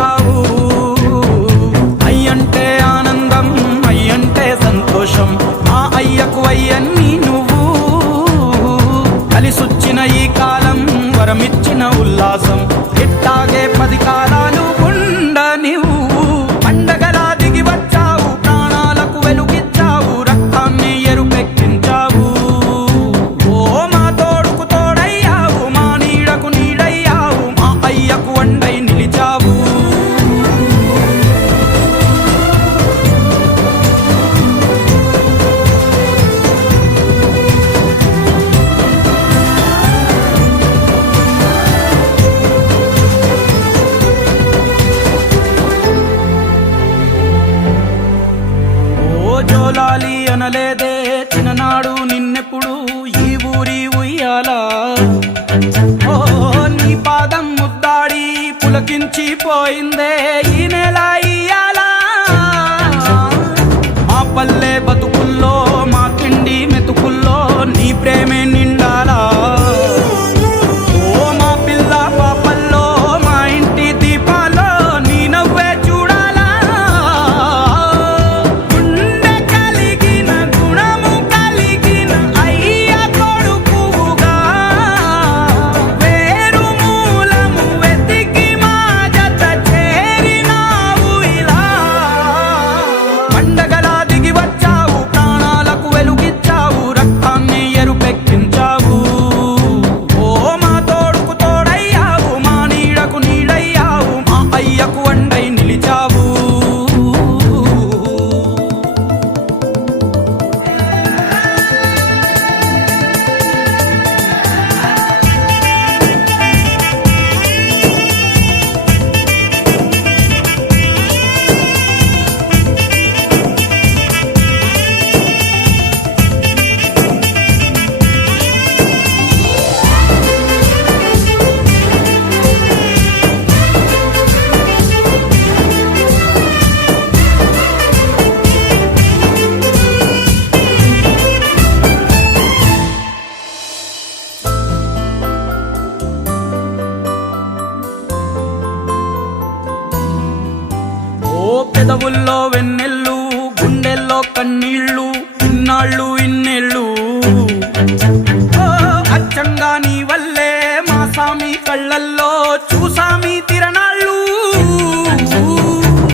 వండై అయ్యంటే ఆనందం అయ్యంటే సంతోషం. మా అయ్యకు అయ్యన్ని నువ్వు. కలిసొచ్చిన ఈ కాలం వరమిచ్చిన ఉల్లాసం. ఇట్టాగే పది కాలం జోలాలి చిన్ననాడు నిన్నెప్పుడు ఈ ఊరి ఉయ్యాలా. ఓ నీ పాదం ముద్దాడి పులకించి పోయిందే ఈ నెల ఇయ్యాలా పెదవుల్లో వెన్నెళ్ళు గుండెల్లో కన్నీళ్ళు ఇన్నాళ్ళు ఇన్నెళ్ళు. అచ్చంగా నీ వల్లే మా సామి కళ్ళల్లో చూసామీ